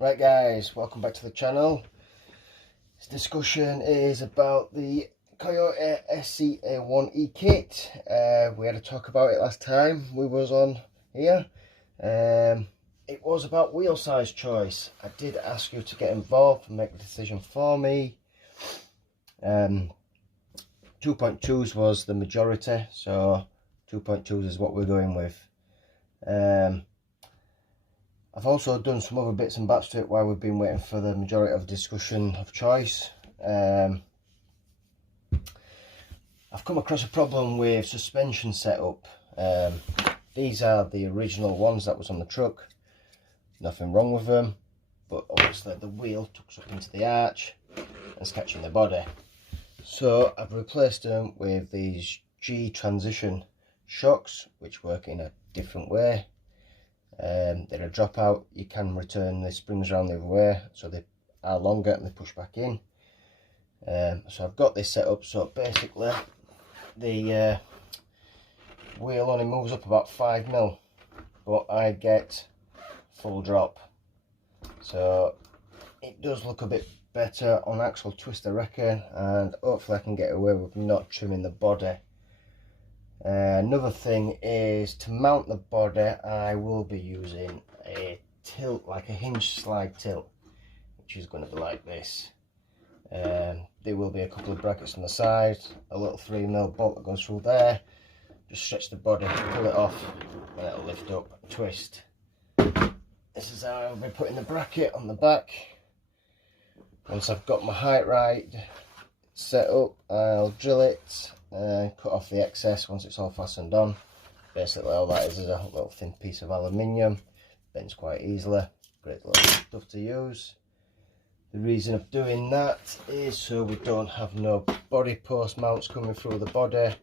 Right guys, welcome back to the channel. This discussion is about the Coyote SCA1E kit. We had a talk about it last time we was on here. It was about wheel size choice. I did ask you to get involved and make the decision for me. 2.2s was the majority, so 2.2s is what we're going with. I've also done some other bits and bats to it while we've been waiting for the majority of discussion of choice. I've come across a problem with suspension setup. These are the original ones that was on the truck. Nothing wrong with them, but obviously the wheel tucks up into the arch and it's catching the body. So I've replaced them with these G transition shocks, which work in a different way. They're a dropout. You can return the springs around the other way, so they are longer and they push back in. So I've got this set up, so basically the wheel only moves up about 5mm, but I get full drop, so it does look a bit better on axle twist, I reckon, and hopefully I can get away with not trimming the body. Another thing is, to mount the body I will be using a tilt, like a hinge slide tilt, which is going to be like this. There will be a couple of brackets on the side, a little 3mm bolt that goes through there. Just stretch the body, pull it off, and it'll lift up and twist. This is how I'll be putting the bracket on the back. Once I've got my height right set up, I'll drill it and cut off the excess once it's all fastened on. Basically all that is a little thin piece of aluminium, bends quite easily, great little stuff to use. The reason of doing that is so we don't have no body post mounts coming through the body.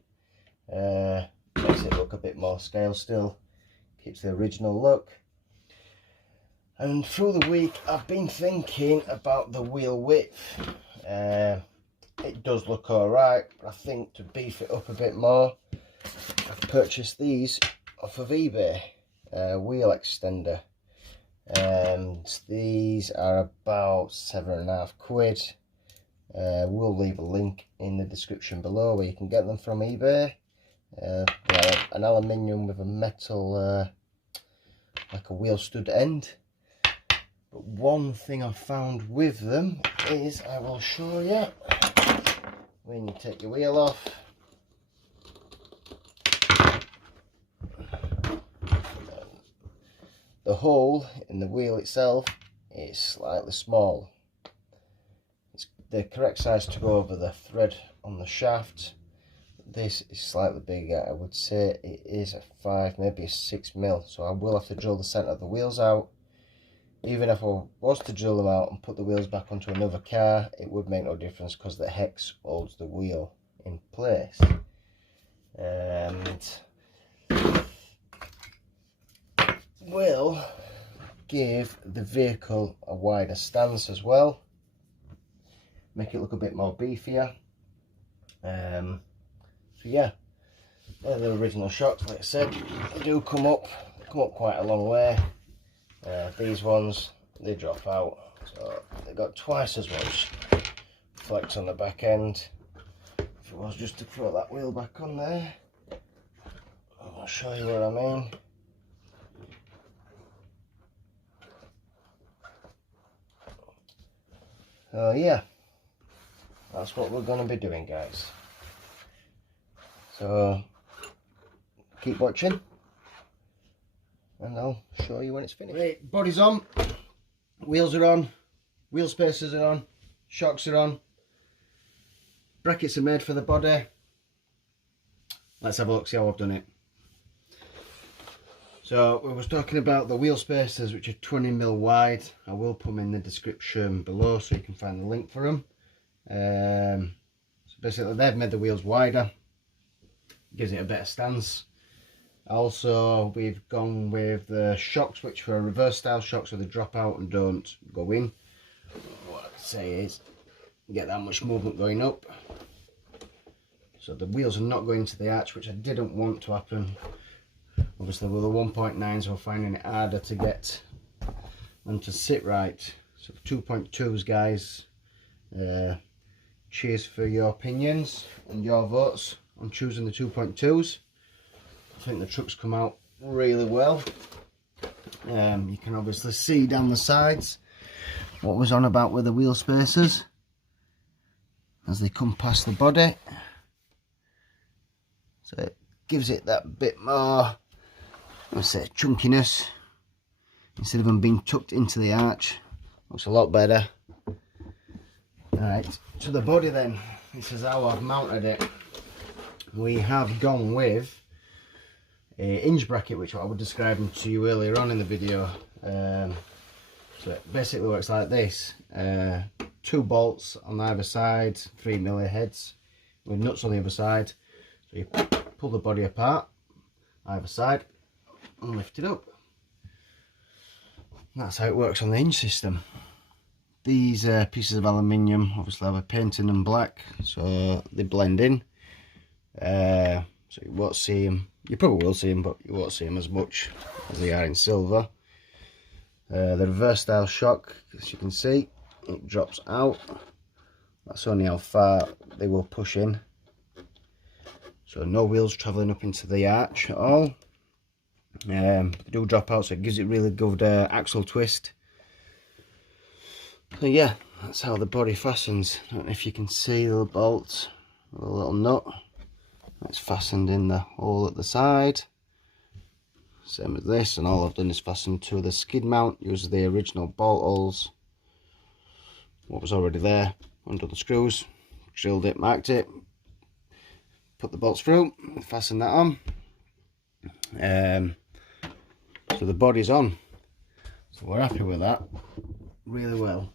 Makes it look a bit more scale still, keeps the original look. And through the week I've been thinking about the wheel width. It does look alright, but I think to beef it up a bit more, I've purchased these off of eBay, wheel extender, and these are about £7.50. We'll leave a link in the description below where you can get them from eBay. They're an aluminium with a metal, like a wheel stud end. But one thing I found with them is, I will show you, when you take your wheel off, the hole in the wheel itself is slightly small. It's the correct size to go over the thread on the shaft. This is slightly bigger. I would say it is a 5, maybe a 6mm, so I will have to drill the centre of the wheels out. Even if I was to drill them out and put the wheels back onto another car, it would make no difference because the hex holds the wheel in place. And will give the vehicle a wider stance as well, make it look a bit more beefier. So yeah, they're the original shocks. Like I said, they do come up quite a long way. These ones, they drop out, so they've got twice as much flex on the back end. If it was just to throw that wheel back on there, I'll show you what I mean. So yeah, that's what we're going to be doing, guys. So keep watching and I'll show you when it's finished. Right, body's on, wheels are on, wheel spacers are on, shocks are on, brackets are made for the body. Let's have a look, see how I've done it. So we was talking about the wheel spacers, which are 20mm wide. I will put them in the description below so you can find the link for them. So basically they've made the wheels wider, gives it a better stance. Also, we've gone with the shocks, which are reverse style shocks, so they drop out and don't go in. What I'd say is, get that much movement going up. So the wheels are not going to the arch, which I didn't want to happen. Obviously with the 1.9s we're finding it harder to get and to sit right. So 2.2s, guys. Cheers for your opinions and your votes on choosing the 2.2s. I think the truck's come out really well. You can obviously see down the sides what was on about with the wheel spacers as they come past the body. So it gives it that bit more, let's say, chunkiness. Instead of them being tucked into the arch, looks a lot better. Alright, to the body then. This is how I've mounted it. We have gone with a hinge bracket, which I was describing to you earlier on in the video. So it basically works like this. 2 bolts on either side, 3mm heads with nuts on the other side. So you pull the body apart, either side, and lift it up. That's how it works on the hinge system. These pieces of aluminium obviously have a painting them black, so they blend in. So you won't see them. You probably will see them, but you won't see them as much as they are in silver. The reverse style shock, as you can see, it drops out. That's only how far they will push in. So no wheels travelling up into the arch at all. They do drop out, so it gives it really good axle twist. So yeah, that's how the body fastens. I don't know if you can see the bolts, a little nut. It's fastened in the hole at the side. Same as this, and all I've done is fasten to the skid mount, use the original bolt holes. What was already there, undone the screws, drilled it, marked it, put the bolts through, fasten that on. So the body's on. So we're happy with that, really well.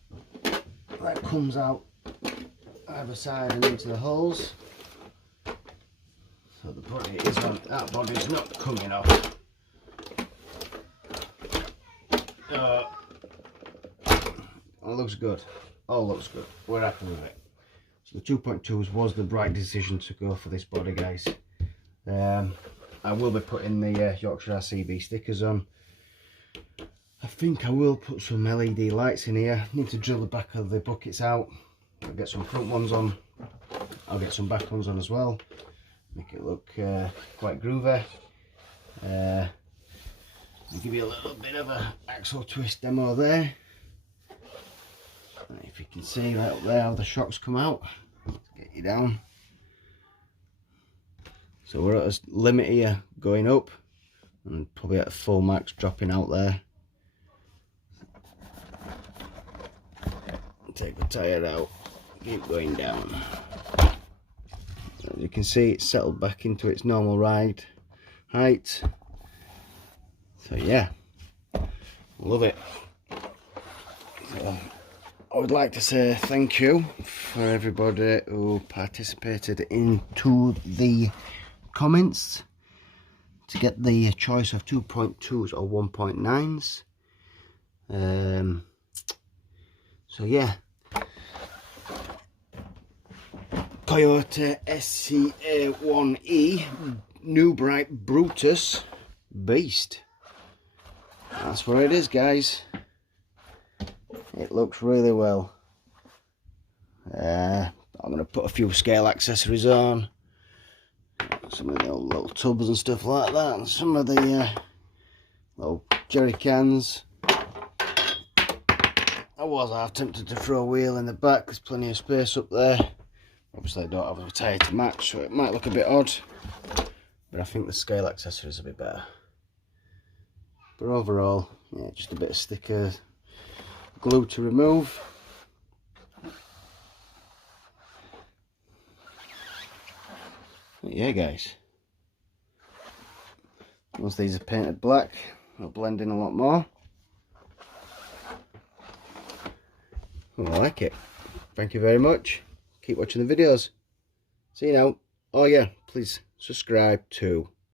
That comes out either side and into the holes. So the body is on, that body's not coming off. All looks good, all looks good, we're happy with it. So the 2.2s was the right decision to go for this body, guys. I will be putting the Yorkshire RCB stickers on. I think I will put some LED lights in here. Need to drill the back of the buckets out. I'll get some front ones on, I'll get some back ones on as well. Make it look quite groovy. I'll give you a little bit of a axle twist demo there. If you can see right up there how the shocks come out, get you down. So we're at a limit here going up, and probably at a full max dropping out there. Take the tyre out, keep going down. As you can see, it's settled back into its normal ride height. So yeah, love it. So I would like to say thank you for everybody who participated into the comments to get the choice of 2.2s or 1.9s. So yeah, Toyota SCA1E New Bright Brutus Beast. That's where it is, guys. It looks really well. I'm going to put a few scale accessories on, some of the old little tubs and stuff like that, and some of the little jerry cans. I was half tempted to throw a wheel in the back, there's plenty of space up there. Obviously I don't have a tyre to match, so it might look a bit odd, but I think the scale accessories will be better. But overall, yeah, just a bit of sticker glue to remove. But yeah, guys, once these are painted black, they'll blend in a lot more. I like it. Thank you very much. Keep watching the videos. See you now. Oh yeah, please subscribe too.